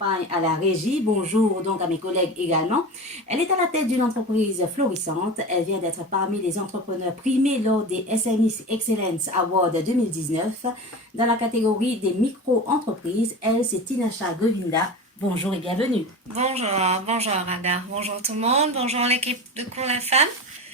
À la régie, bonjour donc à mes collègues également. Elle est à la tête d'une entreprise florissante. Elle vient d'être parmi les entrepreneurs primés lors des SME Excellence Awards 2019 dans la catégorie des micro-entreprises. Elle, c'est Tinasha Govinda. Bonjour et bienvenue. Bonjour Ada, bonjour tout le monde, bonjour l'équipe de Cours la Femme.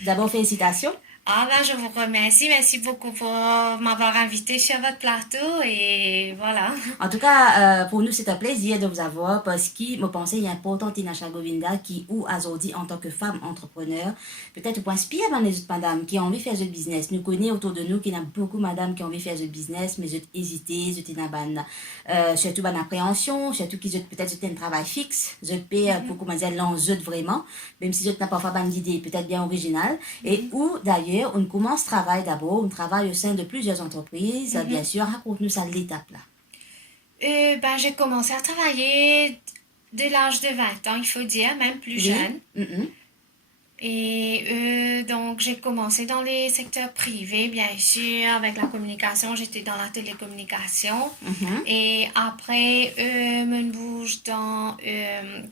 D'abord, félicitations. Ah ben je vous remercie, merci beaucoup pour m'avoir invité sur votre plateau et voilà. En tout cas, pour nous, c'est un plaisir de vous avoir parce que je pense qu'il est important, Tinasha Govinda, qui ou aujourd'hui en tant que femme entrepreneur, peut-être pour inspirer les autres madames qui ont envie de faire ce business. Nous connaissons autour de nous qu'il y a beaucoup de madames qui ont envie de faire ce business, mais je hésité, je surtout une appréhension, surtout qu'ils ont peut-être un travail fixe, je paie pour comment dire l'enjeu vraiment, même si je n'ai pas une idée peut-être bien originale. Et où d'ailleurs, on commence travail d'abord, on travaille au sein de plusieurs entreprises, bien sûr, raconte-nous ça l'étape là. J'ai commencé à travailler dès l'âge de 20 ans, il faut dire, même plus jeune. Et donc, j'ai commencé dans les secteurs privés, bien sûr, avec la communication. J'étais dans la télécommunication. Et après, me bouge dans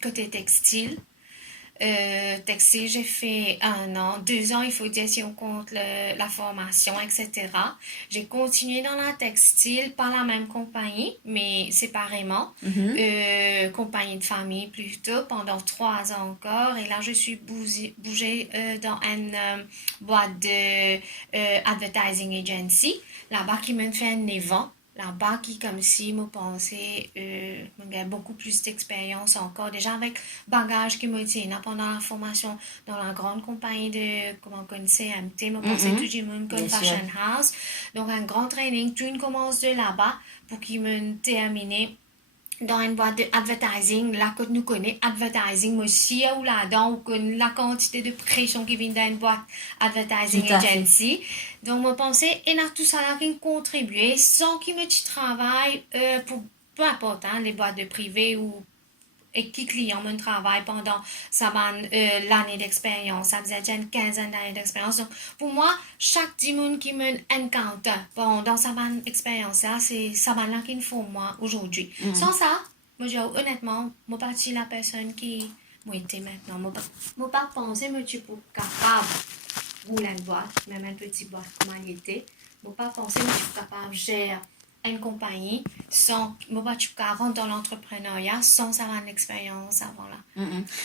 côté textile. Textile, j'ai fait 1 an, 2 ans, il faut dire si on compte la formation, etc. J'ai continué dans la textile, pas la même compagnie, mais séparément. Compagnie de famille plutôt, pendant 3 ans encore. Et là, je suis bougée dans une boîte de advertising agency, là-bas qui me fait un événement. Là-bas, qui comme si me pensais beaucoup plus d'expérience encore, déjà avec bagage qui me tient pendant la formation dans la grande compagnie de, comment on connaissait, MT, me pensais tout le monde comme Fashion House. Donc, un grand training, tout une commence de là-bas pour qu'il me termine dans une boîte de advertising, là que nous connaissons, advertising aussi, ou là-dedans, ou la quantité de pression qui vient d'une boîte advertising agency. Donc, je pensais, et tout ça là qui contribué, sans qu'il me travaille pour, peu importe, les boîtes de privé ou et qui client mon travail pendant l'année d'expérience. Ça faisait déjà une quinzaine d'années d'expérience. Donc, pour moi, chaque dimanche qui me encounter pendant sa expérience, c'est ça là qu'il faut moi aujourd'hui. Sans ça, moi, honnêtement, moi, pas la personne qui moi était maintenant. Moi, pas penser, moi, tu peux capable de rouler une boîte, même une petite boîte comme elle était. Moi, pas penser, moi, tu peux capable de gérer une compagnie sans moi tu peux rentrer dans l'entrepreneuriat sans avoir une expérience avant là.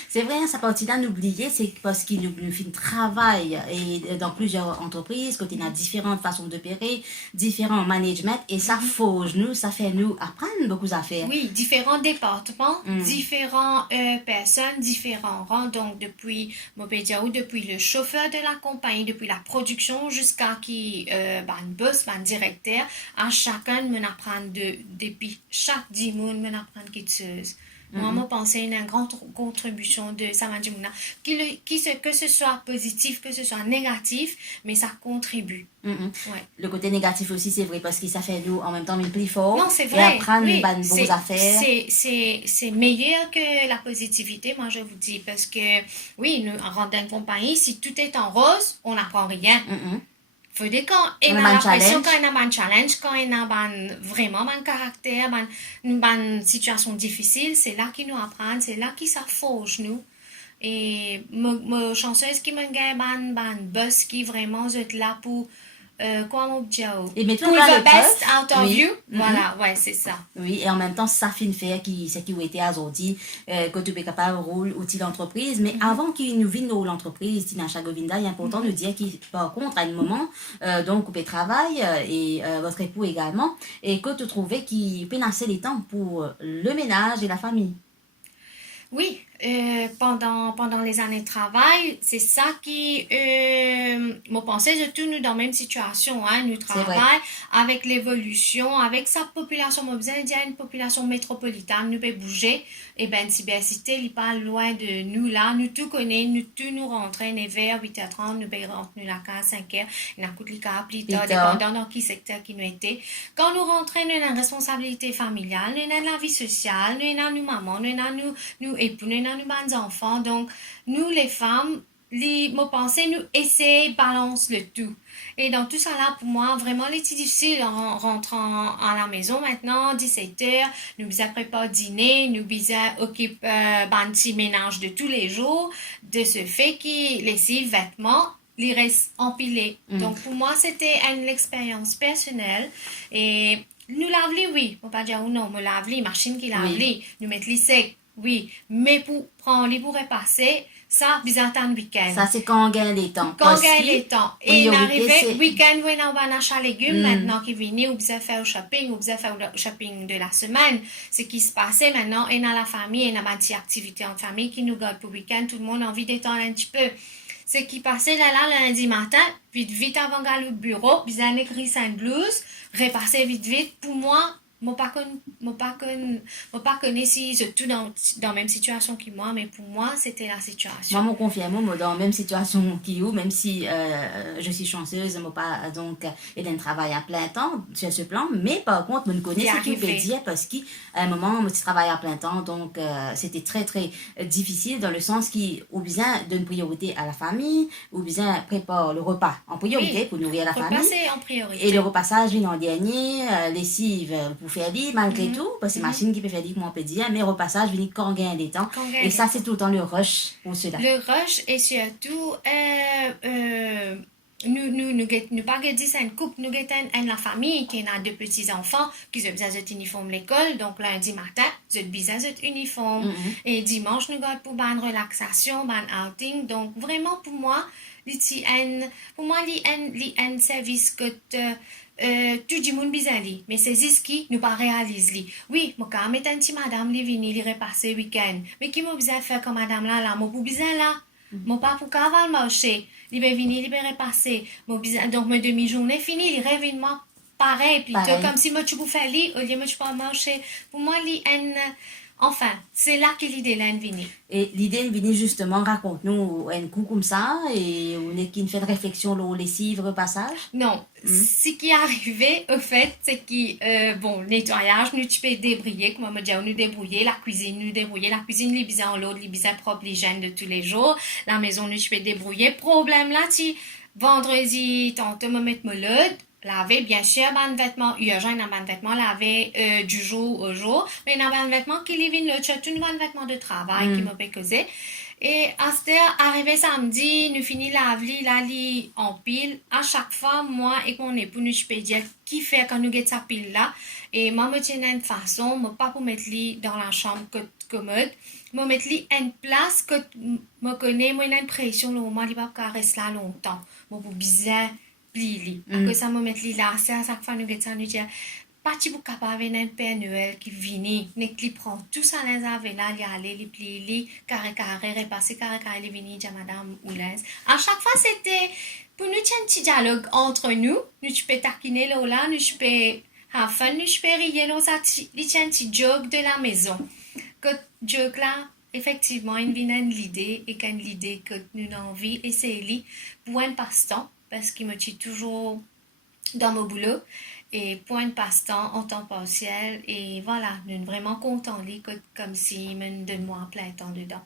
C'est vrai, ça partie là n'oublier, c'est parce qu'il nous fait un travail et dans plusieurs entreprises, quand il y a différentes façons d'opérer, différents management et ça forge nous, ça fait nous apprendre beaucoup d'affaires. Oui, différents départements, différentes personnes, différents rangs, donc depuis depuis le chauffeur de la compagnie, depuis la production jusqu'à qui boss, directeur, à chacun me apprendre depuis chaque dimanche me apprendre quelque chose. Moi, je pense une grande contribution de Samadjimouna, que ce soit positif, que ce soit négatif, mais ça contribue. Ouais. Le côté négatif aussi, c'est vrai, parce que ça fait nous en même temps, mais plus fort. Non, c'est vrai. Et apprendre les bonnes affaires. C'est meilleur que la positivité, moi, je vous dis, parce que, oui, nous, en rentrant dans une compagnie, si tout est en rose, on n'apprend rien. Faut dire quand il y a l'impression quand il y a un challenge, quand il y a vraiment un caractère, une situation difficile, c'est là qu'ils nous apprennent, c'est là qu'ils s'afforgent nous. Et ma chanceuse qui me gagne un bus qui vraiment est là pour quoi on dit et mais pull the best out of you. Voilà, ouais, c'est ça. Oui, et en même temps, ça fait une faire qui était aujourd'hui, que tu es capable de rôle outil d'entreprise. Mais avant qu'il nous vienne dans l'entreprise, Tinasha Govinda, il est important de dire qu'il, par contre, à un moment, donc, couper travail et votre époux également, et que tu trouvais qu'il pénassait les temps pour le ménage et la famille. Oui, pendant les années de travail, c'est ça qui me pensais, je tout nous dans la même situation, nous travaillons avec l'évolution, avec sa population, moi besoin dire une population métropolitaine, nous peut bouger, et ben cybercité, il n'est pas loin de nous là, nous tout connaissons, nous tout nous rentrons, nous vers 8h30, nous rentrons nous là à 5h, nous coûte les cas plus tard, dépendant dans qui secteur qui nous était. Quand nous rentrons, nous avons une responsabilité familiale, nous avons la vie sociale, nous avons nous maman, nous avons nous époux, nous avons nous enfants, donc nous les femmes, Mon pensée nous essaie balance le tout. Et dans tout ça là, pour moi, vraiment, c'est difficile en rentrant à la maison maintenant, 17h, nous bisons préparer dîner, nous bisons occuper petit ménage de tous les jours, de ce fait qu'il laisse vêtements, les restent empilés. Donc pour moi, c'était une expérience personnelle et nous laver, oui, on pas dire ou non, me laver, machine qui lave, nous mettre les secs, oui, mais pour prendre les pour repasser, ça, bizarre le week-end. Ça, c'est quand on gagne des temps. Quand on gagne des temps. Et arrivé, week-end, où on va acheter les légumes, maintenant qui viennent, ou bien faire au shopping, ou bien faire le shopping de la semaine. Ce qui se passait maintenant, et dans la famille, et dans ma petite activité en famille qui nous garde pour le week-end, tout le monde a envie d'étendre un petit peu. Ce qui passait là, lundi matin, vite avant d'aller au bureau, bien écrit Saint Blues, repasser vite, pour moi, je pas connais si je tout dans la même situation que moi, mais pour moi, c'était la situation. Moi, je confirme, moi, dans la même situation que vous, même si je suis chanceuse, je pas donc et d'un travail à plein temps sur ce plan, mais par contre, je ne connais ce qu'il peut dire parce qu'à un moment, je travaille à plein temps, donc c'était très, très difficile dans le sens qui, ou bien donne priorité à la famille, ou bien prépare le repas en priorité pour nourrir la famille. En priorité. Et le repassage vient en dernier, lessive pour faire lire malgré tout, parce que c'est machine qui peut faire lire, comme on peut dire, mais repassage vient quand on gagne des temps. Et ça, c'est tout le temps le rush pour cela. Le rush et surtout, nous pas dit ça une couple, nous avons la famille qui a 2 petits-enfants qui ont besoin de uniforme l'école, donc lundi matin, ils ont besoin de uniforme. Et dimanche, nous avons pour une relaxation, un outing, donc vraiment pour moi, il y a un service que tout le monde besoin li, mais c'est ce qui nous pas réalise li. Oui, moi quand mettre un petit madame li vini li repasser week-end, mais qui m'a besoin faire comme madame là, moi pour besoin là. Mon pas pour caval marcher, li ben vini li ben repasser. Mon besoin donc ma demi-journée fini, li revient moi pareil plutôt comme si moi tu pour faire li, au lieu moi tu pas marcher. Pour moi li enfin, c'est là que l'idée là est venue. Et l'idée est venue justement, raconte-nous un coup comme ça, et on est qui fait de réflexion sur les lessives, repassage. Non, ce qui est arrivé, au fait, c'est que, bon, nettoyage, nous tu peux débrouiller, comme on m'a dit, nous débrouiller, la cuisine, les bisous en l'autre, les bisous propres, l'hygiène de tous les jours, la maison, nous tu peux débrouiller. Problème là, tu, vendredi, tantôt, me mettre me l'autre, laver, bien sûr, ban vêtements urgent, dans ban vêtements laver du jour au jour, mais dans ban vêtements qui livent le chat, une ban vêtements de travail qui m'a causé. Et à cette heure, arrivé samedi, nous finissons laver la lit en pile. À chaque fois, moi et mon époux, nous peux dire qui fait quand nous get sa pile là. Et moi, me tiens une façon, moi pas pour mettre lit dans la chambre commode, moi mettre lit une place que me connais, moi une impression le moment il va pas rester là longtemps. Moi pour bizarre pli que ça me met là c'est à chaque fois nous ça nous dire pas tu pour capable un Père Noël qui vient qui prend tout ça les avec là il aller les pli carré repasser carré les venir dire madame Oulens à chaque fois c'était pour nous un petit dialogue entre nous tu peux taquiner là nous peux have fun nous peux rire nous ça un petit joke de la maison que joke là effectivement il vient l'idée et quand l'idée que nous avons envie et c'est pour un passe-temps parce qu'il me tue toujours dans mon boulot et pour un passe-temps en temps partiel et voilà, nous sommes vraiment contents comme si me donne moi plein temps dedans.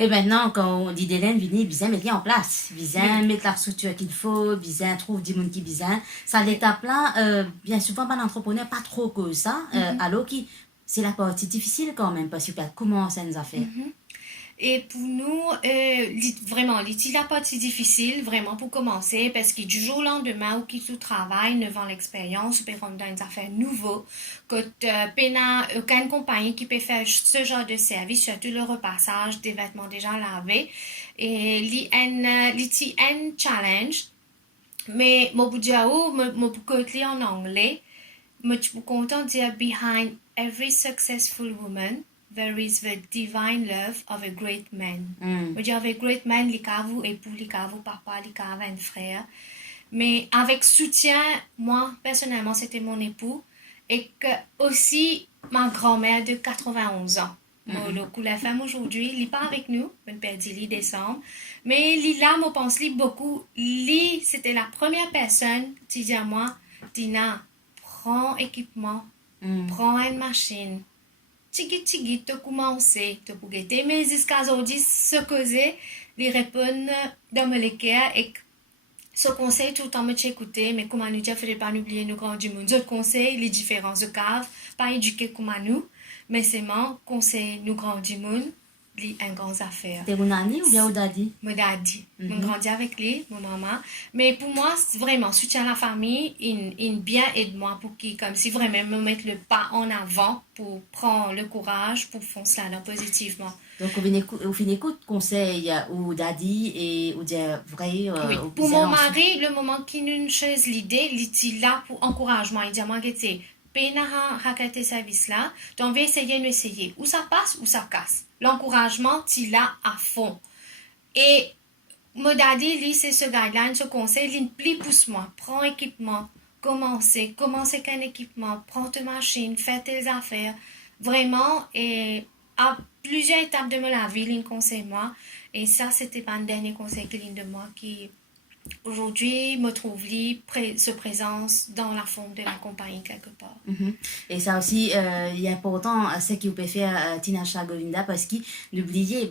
Et maintenant, quand on dit d'Hélène, venez, bien mettre en place, bien mettre la structure qu'il faut, bien trouver du monde qui bien. Ça l'étape là, bien souvent, pas d'entrepreneur, pas trop que ça, alors qui c'est la partie difficile quand même parce que comment ça nous a fait. Et pour nous, vraiment, il n'a pas si difficile, vraiment, pour commencer, parce que du jour au lendemain, ou qui tout travail, 9 ans l'expérience, peut rentrer dans une affaire nouveau, que aucune compagnie qui peut faire ce genre de service, surtout le repassage des vêtements déjà lavés. Et il y a un challenge, mais mon boudjaou, mon côté en anglais, je suis content de dire behind every successful woman, there is the divine love of a great man. Je dis avec great man, les cavous époux, les cavous papa, les cavous un frère. Mais avec soutien, moi, personnellement, c'était mon époux. Et que aussi, ma grand-mère de 91 ans. La femme aujourd'hui, elle n'est pas avec nous. On perdit l'île décembre. Mais là, je pense beaucoup. C'était la première personne qui dit à moi, Dina, prends équipement, prends une machine. tigi, te commencer, te pour guetter, mais jusqu'à aujourd'hui, ce causer, les répondre dans le cœur et ce conseil tout le temps me écouter, mais comment nous dire, il ne faut pas oublier nos grands du monde. D'autres conseils, les différences de cave, pas éduquer comme nous, mais c'est mon conseil, nous grands du monde, les un grand affaire. T'es mon ami ou bien au daddy? Mon daddy. Mon grandi avec lui, mon maman. Mais pour moi, c'est vraiment, soutien à la famille, il bien aide-moi pour qui, comme si vraiment me mettre le pas en avant pour prendre le courage pour faire cela positivement. Donc, au fin écoute conseil au daddy et au dire vrai. Oui. Pour mon mari, le moment qu'il nous chose l'idée, il est là pour encouragement. Il dit à moi, Pena hakate service là, donc on va essayer, nous essayer. Où ça passe, où ça casse. L'encouragement, il là à fond. Et mon daddy, lui, c'est ce guideline, ce conseil, il plie pousse-moi, prends équipement, commencez qu'un équipement, prends ta machine, fais tes affaires. Vraiment, et à plusieurs étapes de ma vie, il conseille moi. Et ça, c'était pas un dernier conseil qu'il de moi qui aujourd'hui me trouve se présence dans la forme de la compagnie quelque part. Et ça aussi, il est important, ce que vous pouvez faire Tinasha Govinda, parce que n'oubliez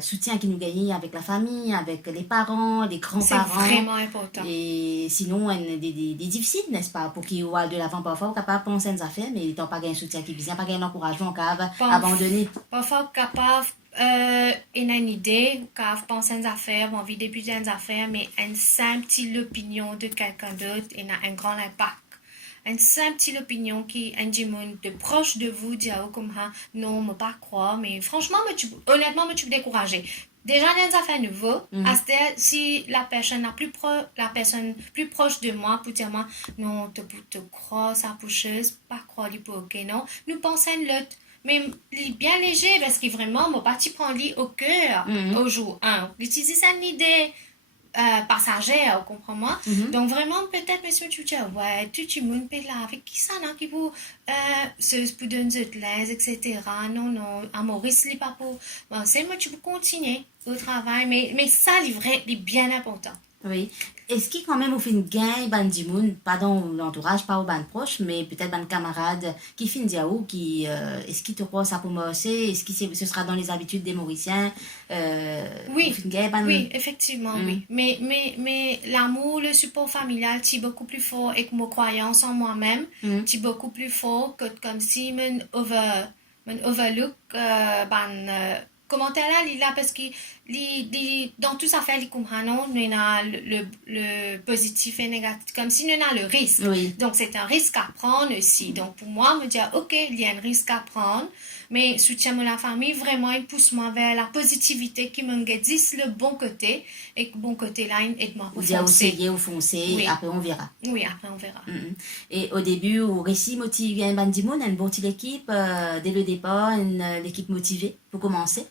soutien qu'il nous gagne avec la famille, avec les parents, les grands-parents. C'est vraiment important. Et sinon, il y a des difficiles, n'est-ce pas, pour qu'ils voient de l'avant parfois, capable de penser à des affaires, mais ils n'ont pas un soutien qui vient, pas un encouragement, capable abandonner. Parfois, capable une idée, capable penser à des affaires, envie de débuter des affaires, mais une simple petite opinion de quelqu'un d'autre, il a un grand impact. Une simple petite opinion qui un monde de proche de vous dit comme ça, non, me pas croire, mais franchement, honnêtement, me tu décourager. Déjà dans des affaires nouveaux, si la personne plus proche de moi pour dire moi non te croire ça poucheuse, pas croire lui pour ok non, nous pensons l'autre. Mais bien léger parce que vraiment mon parti prend lui au cœur au jour 1. L'utiliser ça une idée passagère, comprends-moi. Donc vraiment peut-être monsieur tu dis ouais tout le monde peut là avec qui ça là qui pour se pour donner de l'aise etc. Non à Maurice li pas pour bon, c'est moi tu peux continuer au travail mais ça est bien important. Oui. Est-ce qu'il quand même au fin de gain ban du monde, pas dans l'entourage, pas au ban proche, mais peut-être ban camarade qui fin diaou qui est-ce qu'il te croit ça pour moi aussi, est-ce que ce sera dans les habitudes des Mauriciens oui, oui, effectivement, oui. Mais l'amour, le support familial, c'est beaucoup plus fort et que ma croyance en moi-même, c'est beaucoup plus fort que comme si mon overlook commentaire là, il là parce que dans tout ça fait les comprendre on a le positif et négatif comme si on a le risque. Oui. Donc c'est un risque à prendre aussi. Donc pour moi me dire OK, il y a un risque à prendre, mais soutien la famille vraiment il pousse moi vers la positivité qui me dit le bon côté et le bon côté là il aide moi pour foncer ou foncer oui. Après on verra. Oui, après on verra. Et au début au récit motivé un bandimon une bonne équipe dès le départ l'équipe motivée pour commencer.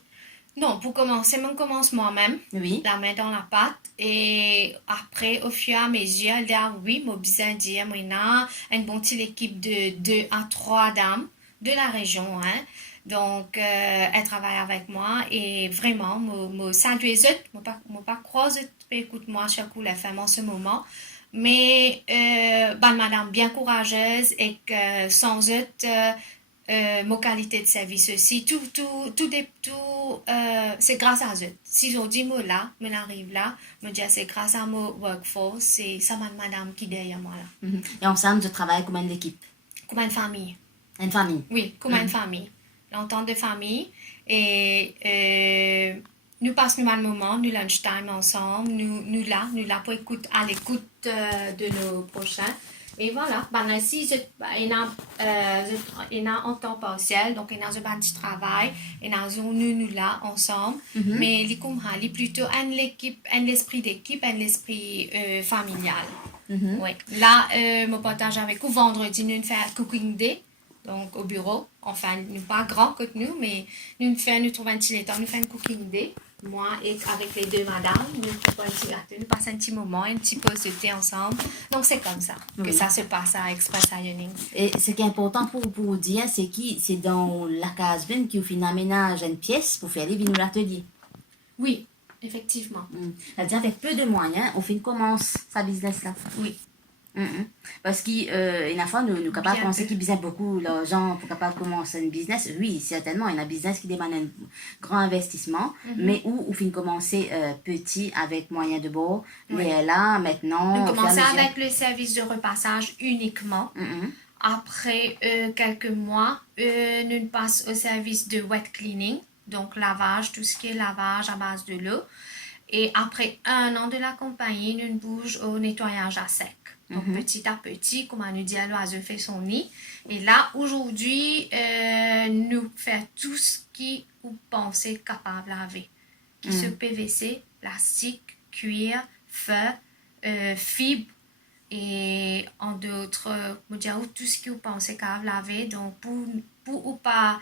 Non, pour commencer, je commence moi-même, la main dans la pâte, et après, au fur et à mesure, elle dit, oui, moi, bien dire, moi, une bonne équipe de 2 à 3 dames de la région, hein. Donc, elle travaille avec moi, et vraiment, moi, salue les autres, moi, pas croiser, écoute-moi, chaque coup, la femme en ce moment, mais, madame bien courageuse, et que sans eux, mon qualité de service aussi, tout c'est grâce à eux. Si on dit moi là, me arrive là, me dit c'est grâce à mon workforce, c'est ça madame qui est derrière moi là. Et ensemble, je travaille comme une équipe. Comme une famille. Une famille. Oui, comme une famille. L'entente de famille et nous passons un moment, nous lunchtime ensemble, nous là pour à l'écoute de nos prochains. Et voilà, ici, il y a en temps partiel, donc il y a un petit travail, il y a nous là ensemble, mais il y a plutôt un esprit d'équipe, un esprit familial. Oui. Là, mon partage avec vous, vendredi, nous faisons cooking day, donc au bureau, enfin, nous pas grand que nous, mais nous trouvons un petit temps, nous faisons cooking day. Moi et avec les deux madames, nous passons un petit moment, un petit pause de thé ensemble. Donc c'est comme ça que ça se passe à Express Ironing. Et ce qui est important pour vous dire, c'est que c'est dans la case 20 que vous faites aménage une pièce pour faire les vinyles l'atelier. Oui, effectivement. C'est-à-dire avec peu de moyens, on fait commence sa business là. Oui. Parce qu'il y a une fois, nous sommes capables de Bien penser peu. qu'il besoin beaucoup d'argent pour capable commencer un business. Oui, certainement, il y a un business qui demande un grand investissement, mais où on finit commencer petit avec moyen de bord. Oui. Et là, Nous maintenant, au fur et à commençons mesure. avec le service de repassage uniquement. Après quelques mois, nous passons au service de wet cleaning, donc lavage, tout ce qui est lavage à base de l'eau. Et après 1 an de la compagnie, nous bouge au nettoyage à sec. Donc petit à petit, comme on nous dit, l'oiseau fait son nid. Et là, aujourd'hui, nous faisons tout ce qui vous pensez capable de laver. Qui se PVC, plastique, cuir, feu, fibre et en d'autres, tout ce que vous pensez capable de laver. Donc pour ou pas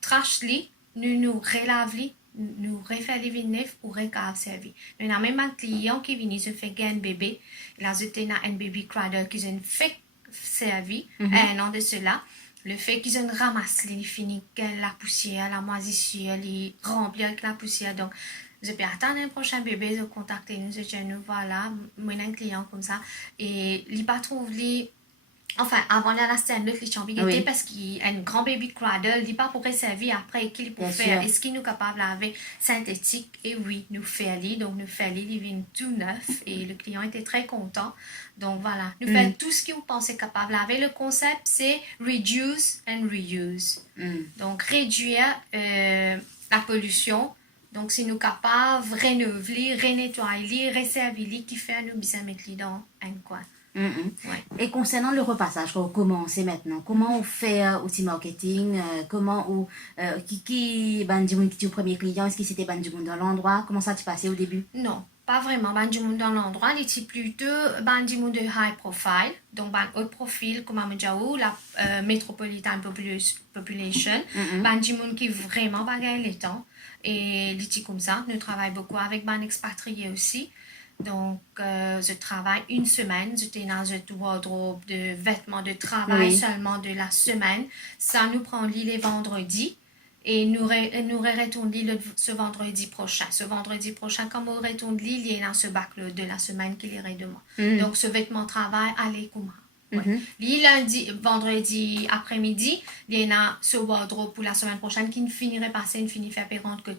trash li, nous relavons nous refaire les vinefs ou recave servi. Nous avons même un client qui vient se faire un bébé. Il a jeté un baby cradle qui ont fait servi un an de cela. Le fait qu'ils ont ramassé, ils finissent la poussière, la moisissure, ils remplissent avec la poussière. Donc, je peux attendre un prochain bébé, je contacte nous, je dis nous voilà, moi j'ai un client comme ça. Et il pas trouve lui. Enfin, avant la scène, le client Oui. parce qu'il y a un grand baby cradle, il pas pour servir après qu'il peut Bien faire. sûr. Est-ce qu'il nous capable avec synthétique? Et oui, nous fait lui, donc nous fait lui, il vient tout neuf et le client était très content. Donc voilà, nous faisons tout ce que vous pensez capable avec. Le concept c'est reduce and reuse. Donc réduire la pollution. Donc si nous capables de rénover, renettoyer, resservir, qui fait nous bien mettre dans un coin. Ouais. Et concernant le repassage, comment c'est maintenant? Comment on fait aussi marketing? Comment on qui ben du monde qui est au premier client? Est-ce que c'était ben du monde dans l'endroit? Comment ça s'est passé au début? Non, pas vraiment. Ben du monde dans l'endroit, il était plutôt ben du monde de high profile, donc ben haut profil comme à Mjaou, la metropolitan population, ben du monde qui vraiment bagaille les temps et il était comme ça. Nous travaillons beaucoup avec ben expatriés aussi. Donc, je travaille une semaine. J'étais dans un wardrobe de vêtements de travail seulement de la semaine. Ça nous prend lit les vendredis. Et nous retournons ce vendredi prochain. Ce vendredi prochain, quand on retourne il y a dans ce bac de la semaine qui irait demain. Donc, ce vêtement de travail, allez, comment? Lundi, vendredi après-midi, il y a ce wardrobe pour la semaine prochaine qui finirait passer, une finit faire pérante que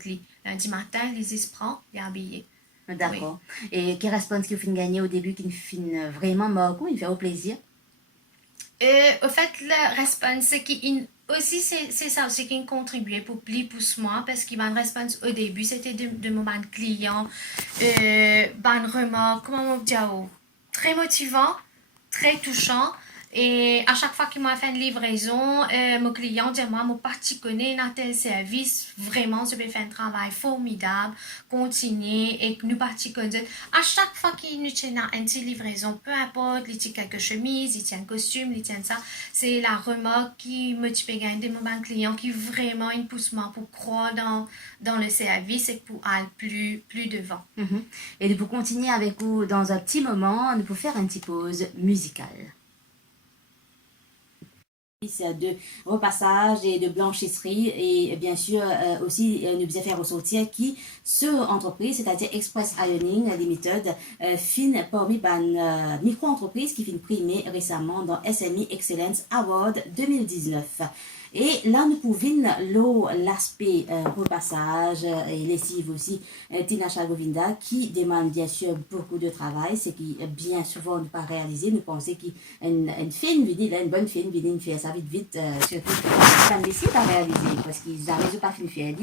lundi matin, il se prend, il est habillé. D'accord. Oui. Et quelle réponse que vous finissez gagner au début qui finit vraiment beaucoup, il fait au plaisir? Au fait, la réponse, c'est qui aussi, c'est ça aussi qui contribuait pour moi parce qu'il y a une réponse au début, c'était de mon client, une remarque, comment on dit, très motivant, très touchant. Et à chaque fois qu'il m'a fait une livraison, mon client dit moi, mon parti connaît un tel service, vraiment, je vais faire un travail formidable, continuer et que nous parti connaître. À chaque fois qu'il nous tient une petite livraison, peu importe, il tient quelques chemises, il tient un costume, il tient ça, c'est la remarque qui motive de mon client qui vraiment une poussement pour croire dans le service et pour aller plus devant. Et pour continuer avec vous dans un petit moment, nous pouvons faire une petite pause musicale. De repassage et de blanchisserie et bien sûr aussi nous devons faire ressortir qui ce entreprise, c'est-à-dire Express Ironing Limited, fin parmi une micro-entreprise qui fin primée récemment dans SME Excellence Award 2019. Et là, nous pouvons l'aspect repassage et lessive aussi, Tinasha Govinda, qui demande bien sûr beaucoup de travail, c'est qui bien souvent ne pas réaliser. Nous pensons qu'une fine vidéo, une bonne fine vidéo, fait ça vite, surtout quand les sites à réaliser, parce qu'ils n'arrivent pas à finir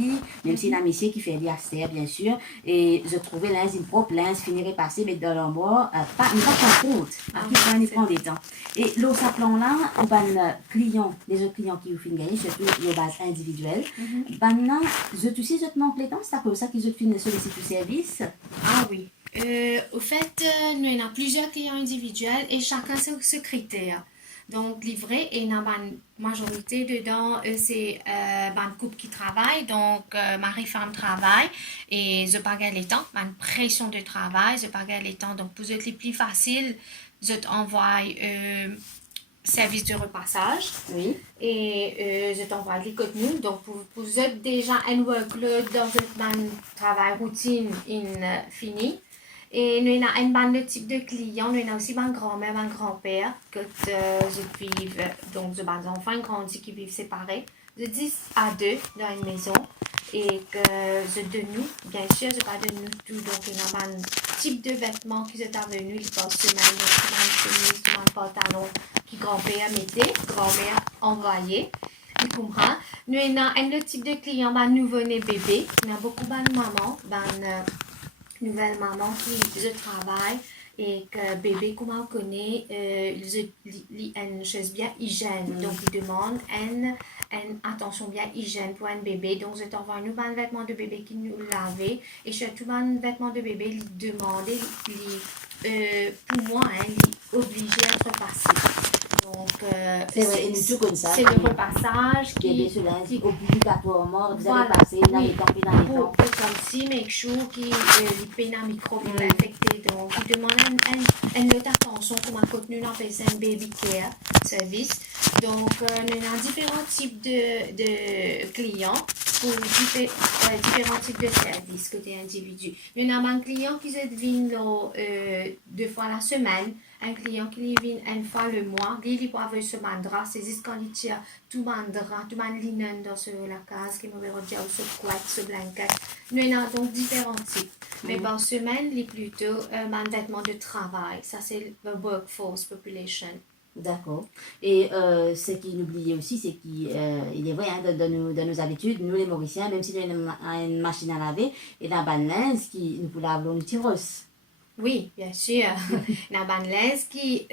même si la mission qui fait des affaires, bien sûr. Et je trouvais l'un une propre lens finirait passer, mais dans l'embois, pas en compte, qui prend des temps. Et l'autre plan-là, client, les autres clients qui vous finissent surtout les bases individuelles. Maintenant, je aussi je te manque les temps, c'est à cause ça qu'ils ont fait solliciter du service. Ah oui. Au fait, nous avons plusieurs clients individuels et chacun ses critères. Donc, livré, et il y a une majorité dedans, c'est une couple qui travaille, donc mari-femme travaille, et je pague les temps, une pression de travail, je pague les temps, donc pour être les plus facile, je t'envoie service de repassage. Oui. Et je t'envoie les contenus. Donc, pour êtes déjà un workload dans un travail routine fini. Et nous avons une bande de type de clients. Nous avons aussi ma grand-mère, ma grand-père, que je vivent, donc je des enfants grandis qui vivent séparés, de 10 à 2 dans une maison. Et que je de nous, bien sûr, je parle de nous tous. Donc, il y a un type de vêtements qui sont venus, ils passent semaine, donc chemise, un pantalon qui grand-père mettait, grand-mère envoyait. Tu comprends? Nous avons un type de client, nouveau-né bébé. Nous avons beaucoup de mamans, nouvelle maman qui travaille et que bébé, comme on connaît, ils ont une chose bien hygiène. Donc, ils demandent une attention bien hygiène pour un bébé. Donc, je t'envoie un vêtement de bébé qui nous lavait. Et je tout un vêtement de bébé, ils demandent, pour moi, ils obligé à être passé. Donc, c'est vrai, et nous tout comme ça. C'est le repassage qui est obligatoirement, vous allez passer dans les temps, dans les temps. Comme si, make sure qu'il les peines à micro infecté. Donc, il demande une autre attention comme un contenu dans un baby care service. Donc, nous avons différents types de clients pour différents types de services côté individu. Il y en a un client qui se devine 2 fois la semaine, un client qui vient une fois le mois, il peut avoir ce mandra, c'est juste quand il tient tout mandra, tout man linen dans la case, qui me verra dire ce couette, ce blanket. Nous avons donc différents types. Mais par semaine, il est plutôt un vêtement de travail. Ça, c'est le workforce population. D'accord. Et ce qu'il oubliait aussi, c'est qu'il est vrai, hein, dans nos habitudes, nous les Mauriciens, même si nous avons une machine à laver, et dans la linge qui nous pouvons laver nos tiros. Oui, bien sûr. Dans la linge qui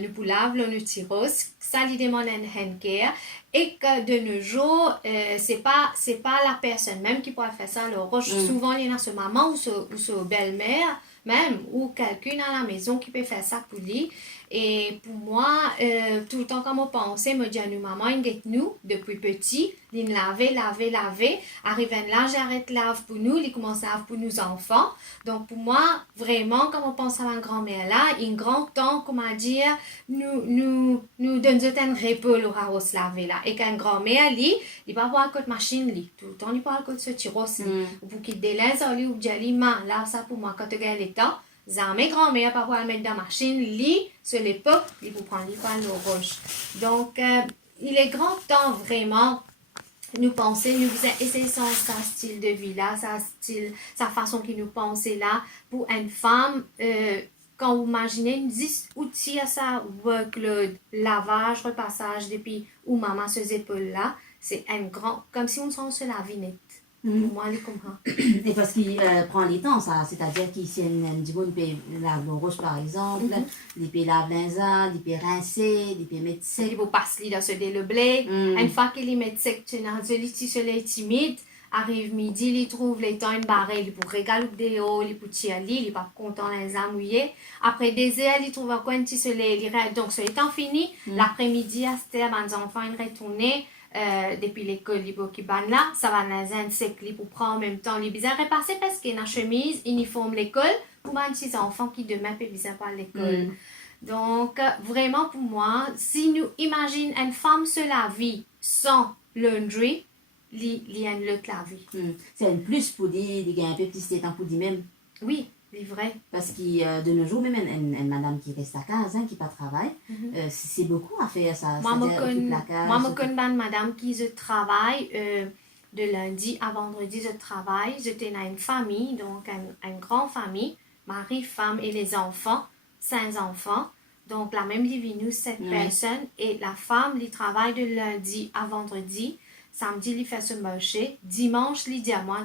nous pouvons laver nos tiros, ça lui demande un handcare. Et que de nos jours, c'est pas la personne même qui pourrait faire ça. Alors, souvent, il y a ce maman ou ce belle-mère, même, ou quelqu'un à la maison qui peut faire ça pour lui. Et pour moi, tout le temps quand on pensait, me dit à nous, maman, nous, depuis petit, il laver. Arrivé là, j'arrête lave pour nous, il commence à laver pour nos enfants. Donc, pour moi, vraiment, quand on pense à ma grand-mère là, il y a un grand temps, comment dire, nous donne un repos au haros laver là. Et qu'un grand-mère, il va voir côté machine, tout le temps, il parle côté ce tiros, ou pour qu'il délaisse, ou dit, là, ça pour moi, quand tu gagnes les temps, mes grand-mères pas pouvoir le mettre dans la machine, sur l'époque, il vous prend pas le rouge. Donc, il est grand temps vraiment nous penser, nous essayer sa style de vie là, sa façon qu'il nous pense là, pour une femme, quand vous imaginez, 10 outils à ça, workload, lavage, repassage, depuis où maman ses épaules là, c'est un grand, comme si on se la vinette. Pour moi, je comprends. Et parce qu'il prend les temps, ça. C'est-à-dire qu'ici, il peut laver le rouge, par exemple, il peut laver l'inza, il peut rincer, il peut mettre sec. Il peut passer dans ce délai. Une fois qu'il met sec, tu as un petit soleil timide, arrive midi, il trouve les temps, une barre, il peut regarder des hauts, il peut tirer, il n'est pas content, l'inza mouillé. Après des heures, il trouve encore un petit soleil. Donc, ce temps fini, l'après-midi, à cette heure, les enfants, ils retournent. Depuis l'école qui ban là, ça va dans un sec pour prendre en même temps les bizarres repasser parce qu'il y a une chemise uniforme l'école pour les petits enfants qui demain peuvent bizarre par l'école. Donc vraiment pour moi, si nous imaginons une femme se laver sans laundry, il y a une autre laver. C'est un plus pour dire, il y a un peu plus de temps pour dire même. Oui. C'est vrai. Parce que de nos jours, même une madame qui reste à casa, qui n'a pas de travail, c'est beaucoup à faire ça. Moi, je connais une madame qui travaille de lundi à vendredi, je travaille. J'étais dans une famille, donc une grande famille, mari, femme et les enfants, 5 enfants. Donc, la même nous 7 personnes. Et la femme, elle travaille de lundi à vendredi. Samedi, elle fait ce marché. Dimanche, elle dit à moi,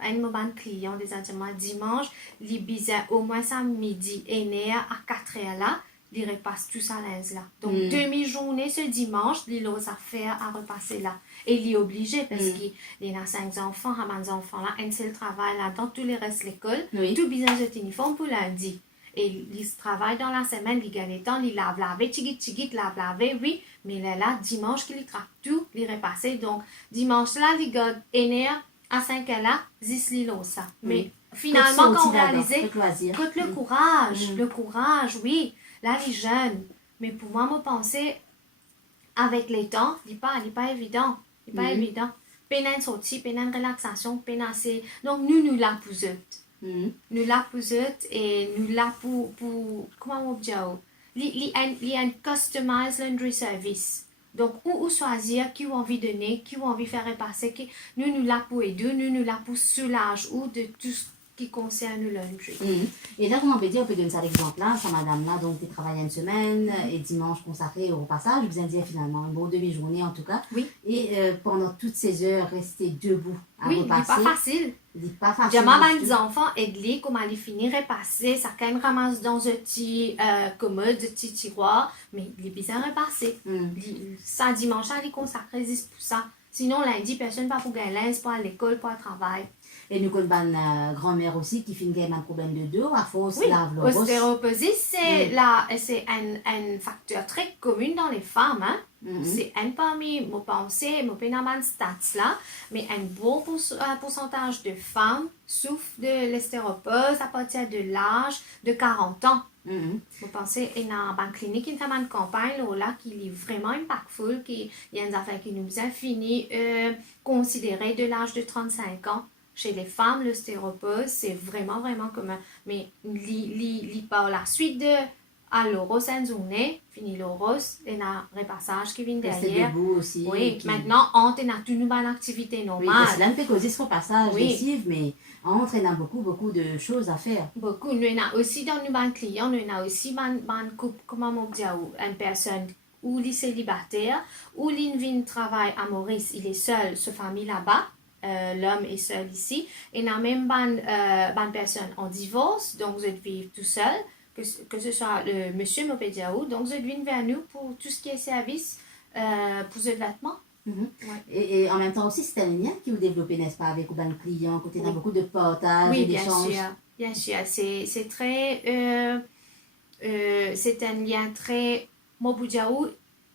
un moment de client des entièrement dimanche, il bizarre au moins ça midi et né à 4h là, il repasse tout ça là. Donc demi-journée ce dimanche, il a aux affaires à repasser là. Et il est obligé parce qu'il a 5 enfants, à mes enfants là, un seul travail là, dans tous les restes de l'école, tout bizarre de uniforme pour lundi. Et il travaille dans la semaine, il gagne le temps, il lave, tigit, lave, oui, mais là, dimanche, il trappe tout, il repasse. Donc, dimanche là, il gagne à 5 ans là, 10 lilos ça. Mais finalement, quand on réalisait, le courage, oui, là, les jeunes. Mais pour moi, me penser, avec les temps, il n'est pas évident. Il n'est pas évident. Peine sortie, peine relaxation, peine assez. Donc, nous la pour eux. Nous là pour eux et nous là pour comment on dit il y a un customized laundry service. Donc, où choisir qui ont envie de donner, qui ont envie de faire repasser, nous là pour aider, nous là pour soulager ou de tout ce qui concerne le laundry. Et là, comme on peut donner ça l'exemple-là, ça madame-là, donc tu travailles une semaine et dimanche consacré au repassage, vous allez dire finalement une bonne demi-journée en tout cas. Oui. Et pendant toutes ces heures, rester debout à repasser. Oui, c'est pas facile. C'est pas facile. J'ai des enfants aidés, comment les finir repasser, ça quand même ramasse dans un petit commode, un petit tiroir, mais il est bien repassé. Ça, dimanche, il est consacré juste pour ça. Sinon, lundi, personne ne va pour gagner, pour aller à l'école, pour le travail. Et nous connaissons une grand-mère aussi qui finit un problème de dos, à force lave le l'ostéoporose, c'est un facteur très commun dans les femmes. Hein? C'est un parmi mes pensées, mes pénomènes stats là, mais un bon pourcentage de femmes souffrent de l'ostéoporose à partir de l'âge de 40 ans. Je pense qu'il y a une clinique, une femme de campagne là, qui est vraiment impactful, qui y a une affaire qui nous a fini considérée de l'âge de 35 ans. Chez les femmes, l'ostéoporose, c'est vraiment, vraiment commun. Mais par la suite de à l'oros en journée, fini l'oros, il y a un repassage qui vient derrière. Debout aussi. Oui, maintenant, on a toute une bonne activité normale. Oui, cela ne fait causer ce repassage lessive, mais entre, il y a beaucoup de choses à faire. Beaucoup. Nous avons aussi dans nos clients, nous avons aussi une couple, comment on dit, une personne ou les célibataires, ou les vient travailler à Maurice, il est seul, sa famille là-bas. L'homme est seul ici. Et il y a même une personne en divorce, donc vous êtes vivre tout seul, que ce soit le monsieur Mopediaou, donc vous êtes venu vers nous pour tout ce qui est service pour ce vêtement. Et en même temps aussi, c'est un lien qui vous développez, n'est-ce pas, avec un client, côté dans beaucoup de partage et d'échanges. Oui, bien sûr. C'est très... c'est un lien très Mopediaou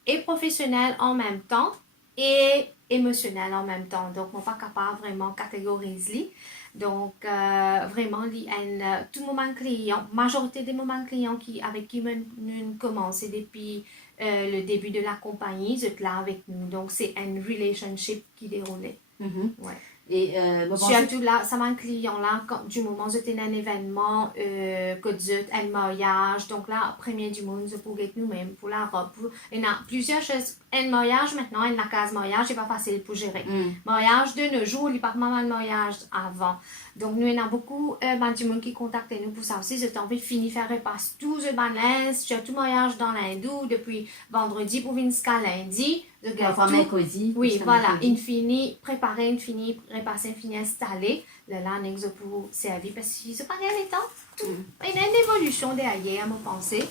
et professionnel en même temps et émotionnel en même temps. Donc, on n'est pas capable vraiment de catégoriser. Donc, vraiment, il y a tout moment client, majorité des moments clients avec qui nous commençons depuis le début de la compagnie, ils sont là avec nous. Donc, c'est un relationship qui déroule. Ouais. Et surtout là, ça m'a un client là, du moment où c'était un événement, que j'ai un mariage, donc là, premier du monde, c'est pour nous-mêmes, pour la robe. Il y a plusieurs choses. Un mariage maintenant, une case mariage, c'est pas facile pour gérer. Mariage de nos jours, il n'y a pas vraiment de mariage avant. Donc, nous, il y a beaucoup du monde qui contacte nous pour ça aussi. J'ai envie de finir faire repasser tout ce balance, surtout mariage dans l'hindou, depuis vendredi pour venir jusqu'à lundi. Enfin, mercredi. Oui, voilà. Infini, préparer, infini, repasser, infini, installer. Là, on a pour servir parce que c'est pas rien les temps. Tout. Il y a une évolution derrière, à mon pensée,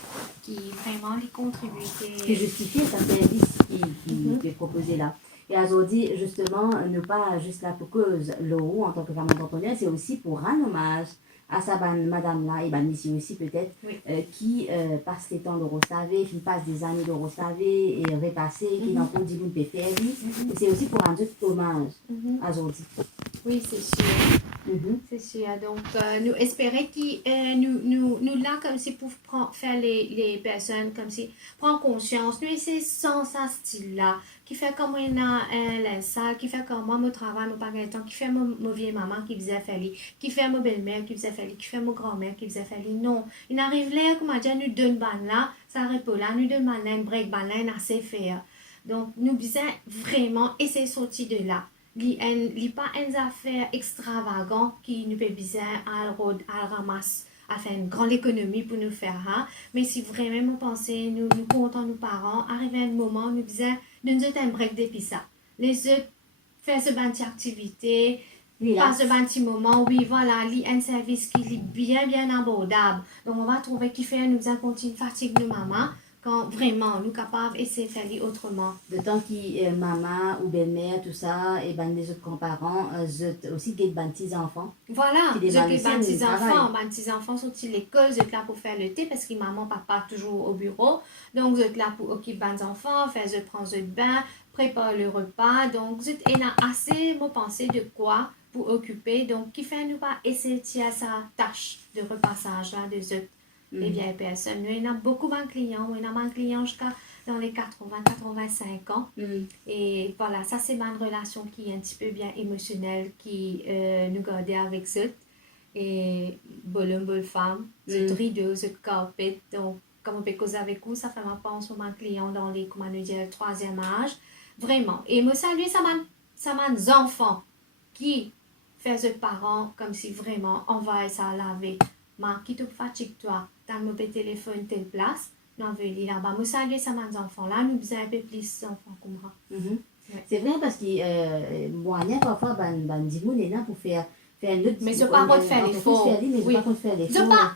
qui vraiment les contribue. Qui justifie un service qui est proposé là. Et aujourd'hui, justement, ne pas juste là pour cause l'eau en tant que femme entrepreneur, c'est aussi pour rendre hommage à sa madame-là, et ici aussi peut-être, qui passe les temps de restaver, qui passe des années de restaver et repasser, qui n'en peut dire une péfère. C'est aussi pour rendre hommage à aujourd'hui. Oui, c'est sûr. C'est sûr. Donc, nous espérons que nous là, comme si pour faire les personnes, comme si prendre conscience, nous c'est sans ça style-là, qui fait comme on a un sale, qui fait comme moi, mon travail, mon bagage temps, qui fait mon vieille maman qui faisait fallu, qui fait ma belle-mère qui faisait fallu, qui fait mon grand-mère qui faisait fallu. Non, il arrive là, comme on dit, nous donne ban là, ça répond là, nous donne ban là, break ban là, assez faire. Donc, nous besoin vraiment essayer de sortir de là. Il n'y a pas une affaire extravagante qui nous fait bizarre à ramasser, à faire une grande économie pour nous faire. Hein? Mais si vraiment on pensait, nous comptons nos parents, arriver à un moment, nous disons, nous avons un break depuis ça. Les autres font ce genre d'activité, passent ce petit moment, oui, voilà, il y a un service qui est bien abordable. Donc on va trouver qui fait nous continuer de fatiguer nos mamans. Quand vraiment nous sommes capables d'essayer de faire autrement. De temps que maman ou belle-mère, tout ça, et ben les autres grands-parents, aussi des petits-enfants. Voilà, des petits-enfants. Les petits-enfants sont à l'école, ils sont là pour faire le thé parce que maman, papa toujours au bureau. Donc, ils sont là pour occuper les enfants, prendre le bain, préparer le repas. Donc, il y a assez, moi, penser de quoi pour occuper. Donc, qui fait nous pas essayer de sa tâche de repassage là, des autres. Les vieilles personnes. Nous, il y a beaucoup de clients. Il y a un client jusqu'à dans les 80-85 ans. Et voilà, ça, c'est une relation qui est un petit peu bien émotionnelle, qui nous garde avec eux. et bonne femme, je rideau, je carpet. Donc, comme on peut causer avec vous, ça fait ma pense sur ma client dans les, comment nous dire, 3e âge. Vraiment. Et me saluer, ça m'a des enfants qui faisaient parents comme si vraiment on va ça laver. Ma qui te fatigue toi, t'as mon téléphone telle place, nous on veut aller là-bas. Me saluer, ça m'a des enfants là, nous besoin un peu plus d'enfants comme ça. Ouais. C'est vrai parce que moyen parfois dis vous là pour faire un autre, mais c'est pas contre faire l'effort. Oui.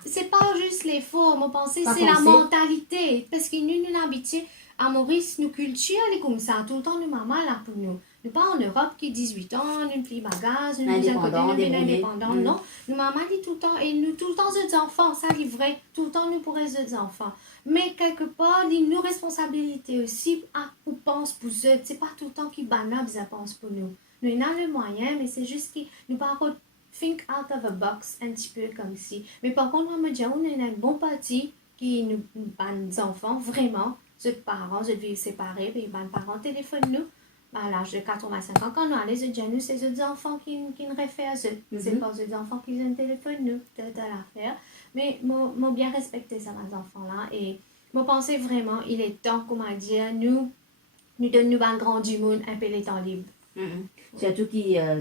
C'est pas juste l'effort, moi pensais c'est la mentalité parce que nous habitués à Maurice, nos cultures est comme ça, tout le temps nous maman là pour nous. Nous pas en Europe qui 18 ans, nous pli bagages, nous indépendants, non. Nous maman dit tout le temps et nous tout le temps des enfants, ça c'est vrai, tout le temps nous pour les autres enfants. Mais quelque part, nous responsabilités aussi à on pense pour eux, c'est pas tout le temps qui banal ça pense pour nous. Nous avons le moyen, mais c'est juste que nous pas think out of a box un petit peu comme si. Mais par contre, moi, me dire, on est un bon parti qui nous des enfants, vraiment, ceux parents, je vis séparés, puis les parents téléphonent nous. À l'âge de 85 ans, quand nous allons, nous, c'est les enfants qui nous réfèrent à eux. C'est pas les enfants qui ont un téléphone, nous, peut-être à l'affaire. Mais moi, bien respecté ça, mes enfants-là. Et moi, pensais vraiment, il est temps, comment dire, nous donnons un grand du monde un peu les temps libres. Surtout qu'ils ont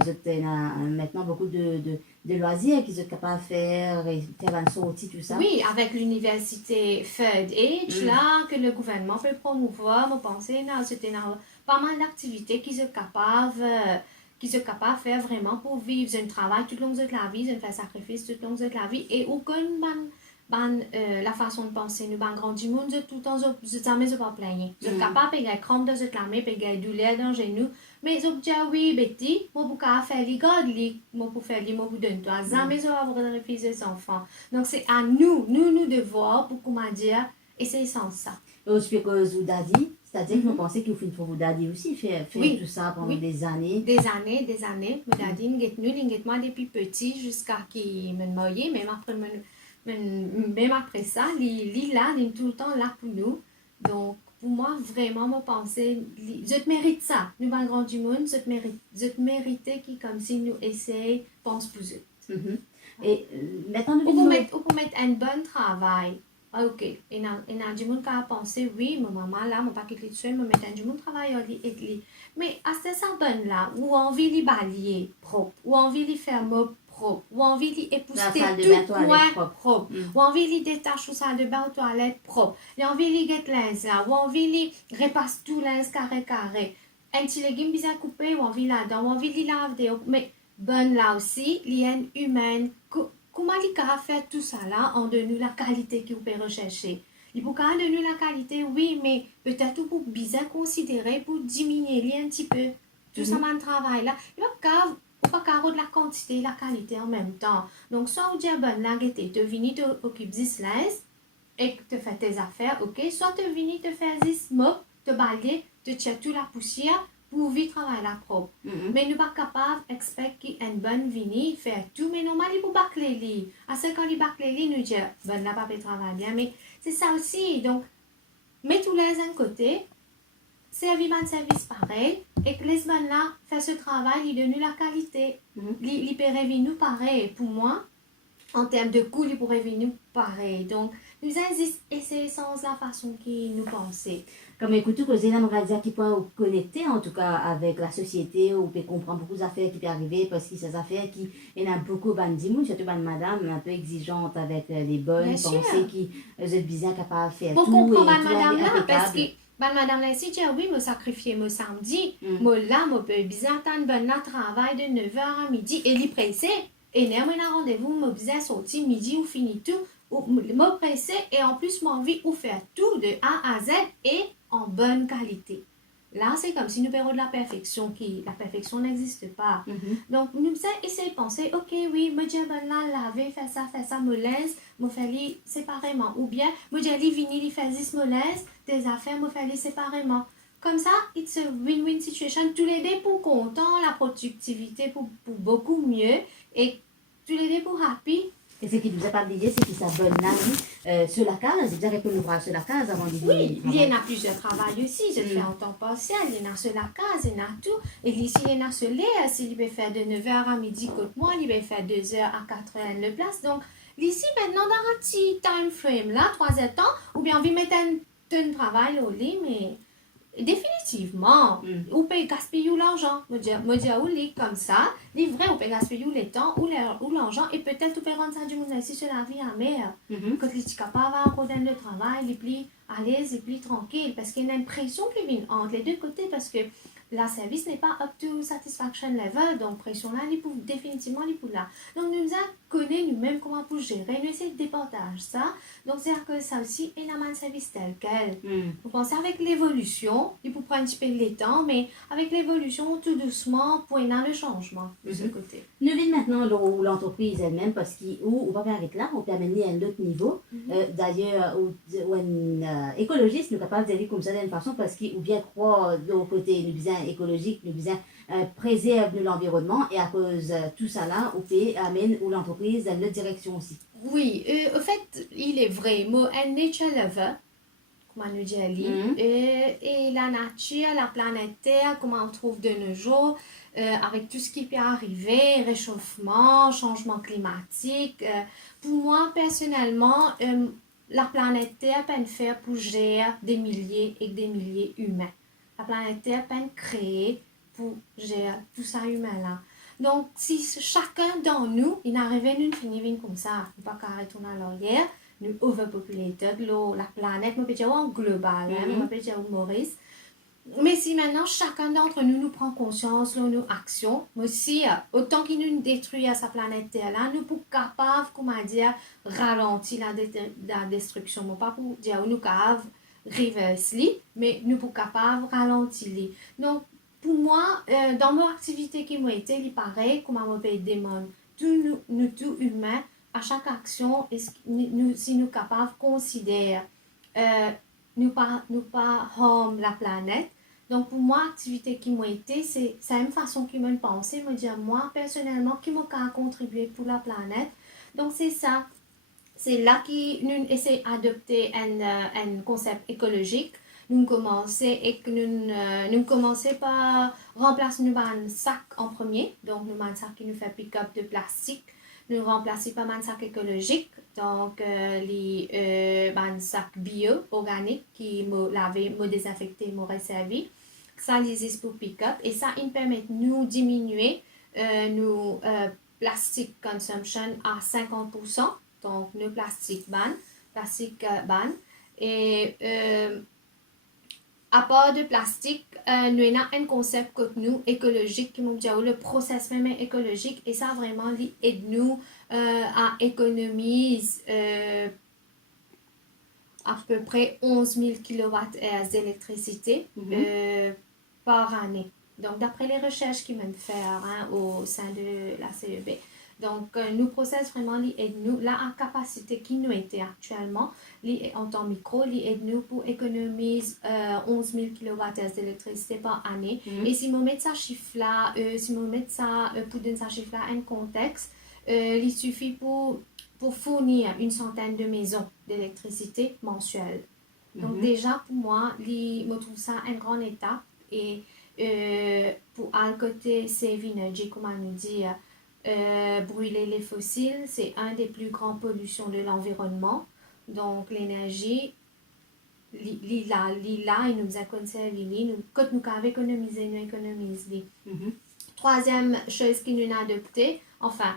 maintenant beaucoup de loisirs qu'ils sont capables de faire une sortie, tout ça. Oui, avec l'université Third Age, là, que le gouvernement peut promouvoir, je pense, c'était pas mal d'activités qu'ils sont capables de faire vraiment pour vivre un travail tout le long de la vie, de faire sacrifice tout le long de la vie, et aucun la façon de penser, nous, grand du monde, tout le temps, je jamais pas plaigner. Je suis capable de faire crampe de la main, de douleur dans le genou. Mais je dis oui, Betty, moi pour faire les gardes, moi pour faire les mots pour donner toi, jamais je vais avoir de refuser les enfants. Donc c'est à nous devoir pour comment dire, et c'est sans ça. Et je peux vous daddy, c'est-à-dire que vous pensez que vous faites pour vous daddy aussi, faire tout ça pendant des années. Des années. Mon daddy, il est moi depuis petit jusqu'à qu'il me marie, même après ça, il est tout le temps là pour nous. Donc, pour moi, vraiment, moi, penser, je te mérite ça. Nous, dans le grand du monde, je te mérite qui, comme si nous essayons, pense pour eux. Et maintenant, ou pour mettre un bon travail. Ah, ok. Et dans du monde qui a pensé, oui, ma maman là, mon paquet de seul, me mettre un du monde travail, mais à ce ça bonne là, où envie de balayer propre, où envie de faire mot propre, ou envie d'épouster tout coin propre, ou envie de détacher sa salle de bain aux toilettes propre, ou envie de get linge là, ou envie de repasser tout linge carré. Un petit légume bien coupé, ou envie là-dedans, ou envie de laver, mais bonne là aussi, l'hygiène humaine, comment il peut faire tout ça là en donnant la qualité qu'il peut rechercher. Il peut donner la qualité, oui, mais peut-être pour bien considérer, pour diminuer un petit peu. Tout ça, mon travail là. Il va pas de la quantité et la qualité en même temps. Donc, soit on dit, ben, là, te venir te occuper de ce et que tu fais tes affaires, ok? Soit tu venir te faire this mop, te balayer, te tirer toute la poussière pour vivre travailler la propre. Mais nous pas capable d'expecter une bonne vini, faire tout, mais normal, il faut bâcler les. À ce quand il bâcle les, nous dit, ben, là, pas travailler bien, mais c'est ça aussi. Donc, mets tous les un côté, servir un service pareil, et que les bonnes là, faire ce travail, il donne la qualité. Il peut revenir pareil. Pour moi, en termes de coût, il pourrait venir pareil. Donc, nous essayons sans la façon qui nous pensait. Comme écoute, que c'est là, on va dire qu'il peut connecter en tout cas avec la société, ou peut comprendre beaucoup d'affaires qui peuvent arriver, parce que ces affaires qui, il y en a beaucoup, surtout madame, un peu exigeante avec les bonnes pensées qui, elles bien capables de faire tout. Pour comprendre madame là, parce que madame là, si tu as oui, me sacrifier me samedi, moi là, moi peux bien attendre ben là travail de 9h à midi, et il pressé, et néanmoins un rendez-vous, moi bien sorti midi ou fini tout, me pressé, et en plus moi envie ou faire tout de A à Z et en bonne qualité. Là, c'est comme si nous parlons de la perfection, la perfection n'existe pas. Donc, nous essayons de penser, ok, oui, moi j'ai ben là, laver, faire ça, me laisse, me faire les séparément. Ou bien, moi j'ai les vinyle, faire this, me laisse, des affaires, me faire les séparément. Comme ça, it's a win-win situation. Tous les deux pour content, la productivité pour beaucoup mieux, et tous les deux pour happy, Et ce qui nous a pas oublié, c'est qu'il s'abonne là, sur la case, il dirait que l'ouvrage sur la case avant de Oui, il y en a plusieurs travails aussi. Je le fais en temps partiel. Il y en a sur la case, il y en a tout. Et ici, il y en a sur l'air. S'il peut faire de 9h à midi, côté moi, il peut faire 2h à 4h le place. Donc, ici, maintenant, dans un petit time frame, là, 3 temps, ou bien on va mettre un travail au lit, mais définitivement, on peut gaspiller l'argent. Me dire au lit comme ça, les vrais, on peut gaspiller le temps ou l'argent, et peut-être on peut rendre ça du monde ici sur la vie à mer. Quand il est capable d'avoir un de travail, il est plus à l'aise, il est plus tranquille, parce qu'il y a une pression qui vient entre les deux côtés, parce que la service n'est pas up to satisfaction level, donc pression là, il pour définitivement il pour là. Donc nous avons connu nous-mêmes comment pour gérer, nous essayons de départager ça. Donc c'est que ça aussi est un service tel quel. Vous pensez avec l'évolution, il faut prendre un petit peu le temps, mais avec l'évolution, tout doucement, pour y avoir le changement de ce côté. Nous venons maintenant l'entreprise elle-même, parce qu'on va faire avec là, on peut amener à un autre niveau. D'ailleurs, où un écologiste nous est capable d'aller comme ça d'une façon, parce qu'il ou bien croire de côté nous bien écologique, nous bien préserve l'environnement, et à cause de tout ça là, on peut amener l'entreprise dans notre direction aussi. Oui, en fait, il est vrai, moi, un nature lover, comme on nous dit, et la nature, la planète Terre, comment on trouve de nos jours, avec tout ce qui peut arriver, réchauffement, changement climatique. Pour moi, personnellement, la planète Terre peut faire pour gérer des milliers et des milliers d'humains. La planète Terre peut créer pour gérer tout ça humain-là. Donc, si chacun d'entre nous, il arrive à une finir comme ça, il ne pas qu'à retourner à l'arrière, nous overpopulated, la planète, je peux dire en global, je peux dire Maurice. Mais si maintenant chacun d'entre nous nous prend conscience de nos actions, mais si autant qu'il nous détruit à sa planète Terre-là, nous sommes capables, comment dire, ralentir la destruction. Pas pour dire nous capables reverse-li, mais nous sommes capables de ralentir. Donc, pour moi, dans mon activité qui m'a été, il paraît, comme on peut demander, nous tous humains, à chaque action, si nous sommes capables de considérer, nous pas harm la planète. Donc, pour moi, l'activité qui m'a été, c'est une façon qui m'a pensé, me dire, moi, personnellement, qui m'a contribué pour la planète. Donc, c'est ça. C'est là que nous essayons d'adopter un concept écologique. Nous commençons par remplacer nos sacs en premier. Donc, nos sacs qui nous fait pick-up de plastique. Nous remplaçons par un sac écologique. Donc, les sacs bio, organiques, qui m'ont lavé, m'ont désinfecté, m'ont resservi. Ça, les est pour pick-up. Et ça, il permet de nous diminuer nos plastic consumption à 50%. Donc, nos plastiques ban. Et à part de plastique, nous avons un concept que nous, écologique, qui nous dit le process même écologique, et ça vraiment aide nous à économiser à peu près 11 000 kWh d'électricité par année. Donc, d'après les recherches qu'ils viennent faire au sein de la CEB. Donc, nous process vraiment aide nous la capacité qui nous était actuellement en temps micro, aide nous pour économiser 11 000 kWh d'électricité par année. Et si on met ça chiffre là, pour donner ça chiffre là un contexte, il suffit pour fournir une centaine de maisons d'électricité mensuelle. Donc déjà pour moi, je trouve ça une grande étape, et pour à côté save energy, comme on nous dit, brûler les fossiles, c'est un des plus grandes pollutions de l'environnement. Donc l'énergie, il nous a conservé, quand nous avons économisé, nous économisons. Troisième chose qui nous a adopté, enfin,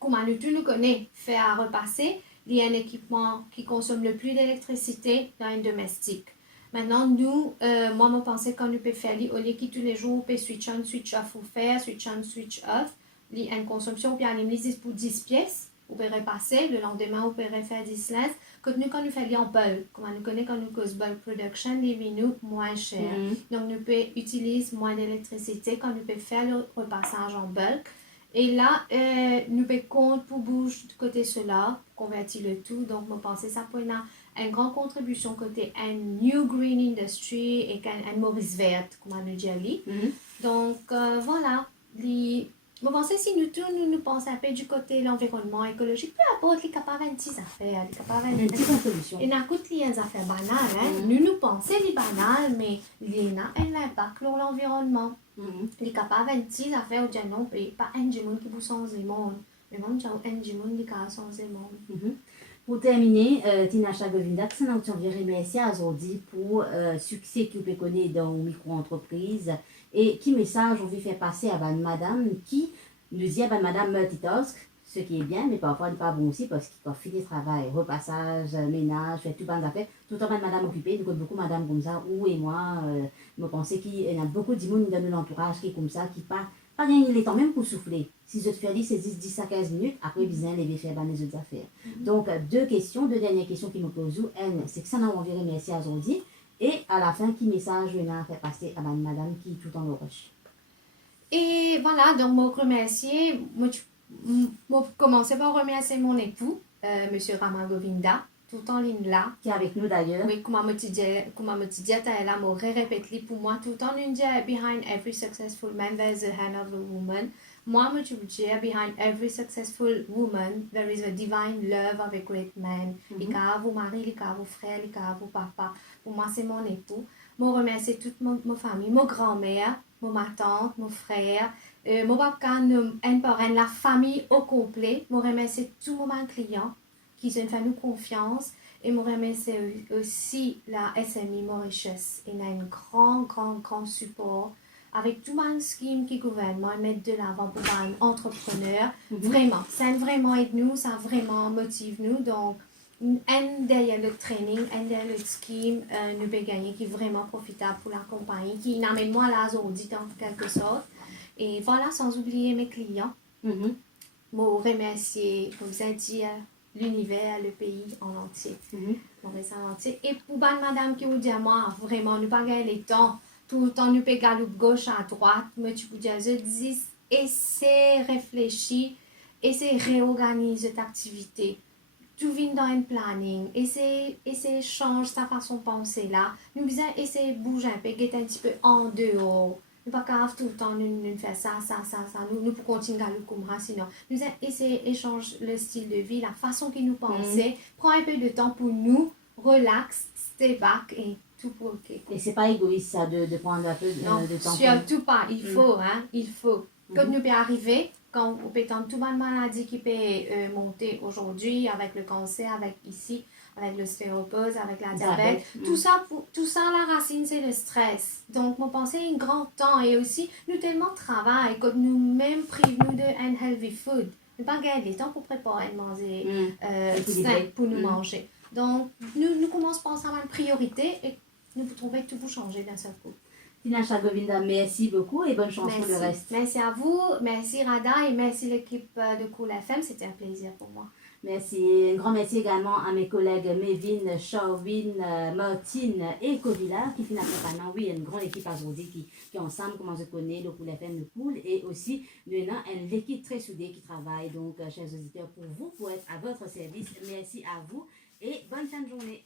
comme nous tous nous connaissons, faire à repasser, il y a un équipement qui consomme le plus d'électricité dans un domestique. Maintenant, nous, moi, je pense qu'on peut faire, au lieu que tous les jours, on peut switch on, switch off, ou faire, switch on, switch off. Il y a une consommation, puis on a pour 10 pièces, on peut repasser, le lendemain, on peut faire 10 lens. Quand nous faisons en bulk, comme on connaît quand nous cause bulk production, les nous moins cher. Donc, nous pouvons utiliser moins d'électricité quand nous pouvons faire le repassage en bulk. Et là, nous pouvons compter pour bouger de côté cela, convertir le tout. Donc, je pense que ça peut avoir une grande contribution côté un new green industry et un Maurice verte, comme on a dit. Donc, voilà. je pense que si nous tous, nous pensons un peu du côté de l'environnement écologique, peu importe, les capables de 10 affaires, les capables Une petite solution. et n'a coûte les affaires banales, hein. Nous pensons les banales, mais il y a un impact sur l'environnement. Les capables de 10 affaires, ou non, pas un du monde qui vous change le monde. Mais même, j'ai un du monde qui a changé le monde. Pour terminer, Tinasha Govinda, que ça n'a pas remercier aujourd'hui pour le succès que vous connaissez dans la micro-entreprise et qui message on veut faire passer à madame qui nous dit à madame multitask, ce qui est bien, mais parfois n'est pas bon aussi parce qu'il a fini le travail, repassage, ménage, fait tout plein d'affaires, tout le temps madame occupée, nous avons beaucoup madame comme ça, ou et moi, je pense qu'il y a beaucoup de monde dans l'entourage qui est comme ça, qui pas gagner le temps même pour souffler. Si je te fais dire c'est 10 à 15 minutes, après bien les faire les autres affaires. Donc deux dernières questions qui me posent. Une, c'est que ça n'a envie de remercier aujourd'hui. Et à la fin, qui message je vais faire passer à madame qui est tout en rush. Et voilà, donc je remercier, je commencer par remercier mon époux, monsieur Rama Govinda, tout en ligne là. Qui est avec nous d'ailleurs. Oui, comme je te dis, elle a répété pour moi tout en ligne, behind every successful man, there is the hand of the woman. Moi, je te dis, behind every successful woman, there is a divine love of a great man. Il y a vos maris, il y a vos frères, il y a vos papas. Pour moi, c'est mon époux. Je remercie toute ma famille, ma grand-mère, ma tante, mon frère, mon papa, la famille au complet. Je remercie tous mes clients qui ont fait nous confiance. Et je remercie aussi la SMI Mauritius. Il a un grand support avec tout le scheme qui gouvernement met de l'avant pour les entrepreneurs. Vraiment, ça vraiment aide nous, ça vraiment motive nous. Donc, derrière le training, derrière le scheme, nous pouvons gagner qui est vraiment profitable pour la compagnie, qui n'amène moi là aujourd'hui en quelque sorte. Et voilà, sans oublier mes clients. Je remercie, comme ça dit, l'univers, le pays en entier. Et pour madame qui vous dit à moi, vraiment, nous pas gagner les temps, tout le temps nous peut gagner gauche à droite, mais tu peux dire, je dis, essaie réfléchir, essaie réorganiser cette activité. Tout vient dans un planning, essaie changer sa façon de penser là. Nous besoin essayer de bouger un peu, être un petit peu en dehors. Nous pas grave tout le temps nous faire ça. Nous pouvons continuer à le comme sinon. Nous essayer d'échanger le style de vie, la façon que nous pensons. Prends un peu de temps pour nous, relax, stay back et tout pour ok. Et c'est pas égoïste ça de prendre un peu de temps. Non, surtout pas. Il faut, hein, il faut. Comme nous peut arriver, quand on peut entendre toute la maladie qui peut monter aujourd'hui avec le cancer, avec l'ostéoporose, avec la diabète. Tout ça, la racine, c'est le stress. Donc, je pense un grand temps. Et aussi, nous tellement travaillons que nous-mêmes privons de healthy food. Nous pas gagner le temps pour préparer et manger sain pour nous manger. Donc, nous commençons par penser à une priorité et nous pouvons trouver tout pour changer d'un seul coup. Tinasha Govinda, merci beaucoup et bonne chance pour le reste. Merci à vous, merci Rada et merci l'équipe de Cool FM, c'était un plaisir pour moi. Merci. Un grand merci également à mes collègues Mévin, Charwin, Martine et Covilla qui finalement, oui, une grande équipe aujourd'hui qui ensemble, comment je connais, le Cool FM, le Cool et aussi nous avons une équipe très soudée qui travaille. Donc, chers auditeurs, pour être à votre service, merci à vous et bonne fin de journée.